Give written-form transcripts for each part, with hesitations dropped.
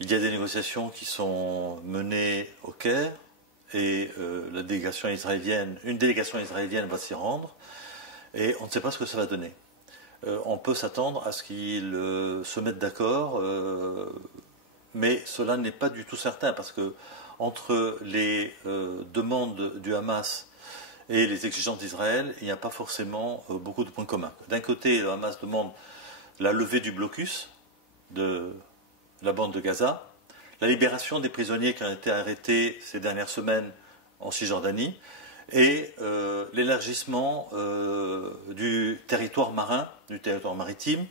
Il y a des négociations qui sont menées au Caire et une délégation israélienne va s'y rendre et on ne sait pas ce que ça va donner. On peut s'attendre à ce qu'ils se mettent d'accord, mais cela n'est pas du tout certain parce que entre les demandes du Hamas et les exigences d'Israël, il n'y a pas forcément beaucoup de points communs. D'un côté, le Hamas demande la levée du blocus de la bande de Gaza, la libération des prisonniers qui ont été arrêtés ces dernières semaines en Cisjordanie et l'élargissement du territoire marin, du territoire maritime,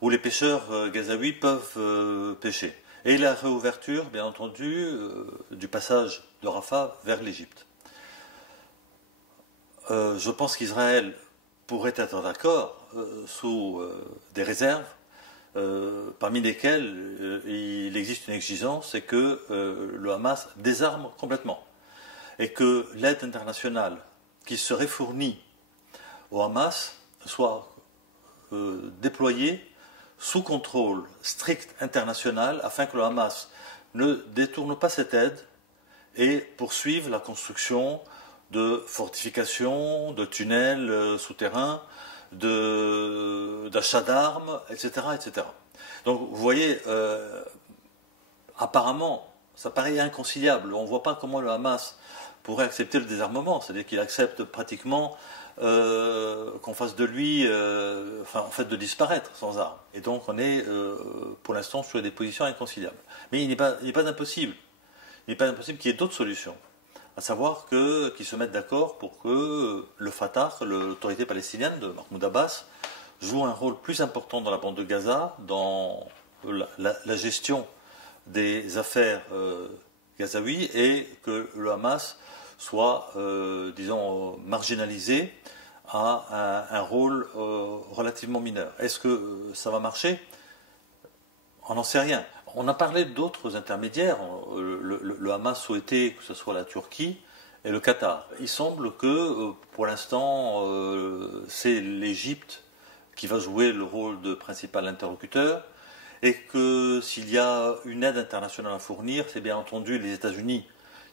où les pêcheurs gazaouis peuvent pêcher. Et la réouverture, bien entendu, du passage de Rafah vers l'Égypte. Je pense qu'Israël pourrait être d'accord sous des réserves, parmi lesquelles il existe une exigence, c'est que le Hamas désarme complètement et que l'aide internationale qui serait fournie au Hamas soit déployée sous contrôle strict international afin que le Hamas ne détourne pas cette aide et poursuive la construction de fortifications, de tunnels souterrains, d'achat d'armes, etc., etc. Donc vous voyez, apparemment, ça paraît inconciliable. On ne voit pas comment le Hamas pourrait accepter le désarmement, c'est-à-dire qu'il accepte pratiquement qu'on fasse de lui, en fait, de disparaître sans armes. Et donc on est, pour l'instant, sur des positions inconciliables. Mais il n'est pas impossible. Il n'est pas impossible qu'il y ait d'autres solutions. À savoir qu'ils se mettent d'accord pour que le Fatah, l'autorité palestinienne de Mahmoud Abbas, joue un rôle plus important dans la bande de Gaza, dans la gestion des affaires gazaouis, et que le Hamas soit, disons, marginalisé à un rôle relativement mineur. Est-ce que ça va marcher ? On n'en sait rien. On a parlé d'autres intermédiaires. Le Hamas souhaitait que ce soit la Turquie et le Qatar. Il semble que, pour l'instant, c'est l'Égypte qui va jouer le rôle de principal interlocuteur et que s'il y a une aide internationale à fournir, c'est bien entendu les États-Unis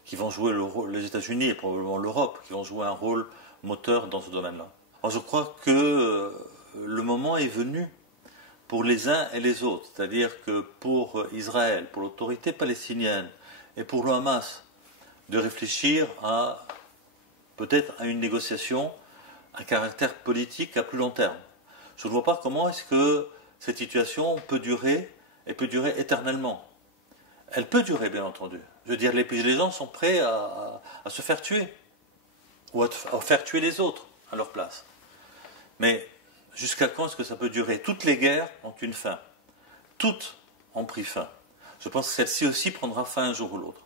qui vont jouer le rôle, les États-Unis et probablement l'Europe qui vont jouer un rôle moteur dans ce domaine-là. Alors je crois que le moment est venu pour les uns et les autres, c'est-à-dire que pour Israël, pour l'autorité palestinienne et pour le Hamas, de réfléchir à peut-être à une négociation à caractère politique à plus long terme. Je ne vois pas comment est-ce que cette situation peut durer et peut durer éternellement. Elle peut durer, bien entendu. Je veux dire, les gens sont prêts à se faire tuer ou à faire tuer les autres à leur place. Mais jusqu'à quand est-ce que ça peut durer ? Toutes les guerres ont une fin. Toutes ont pris fin. Je pense que celle-ci aussi prendra fin un jour ou l'autre.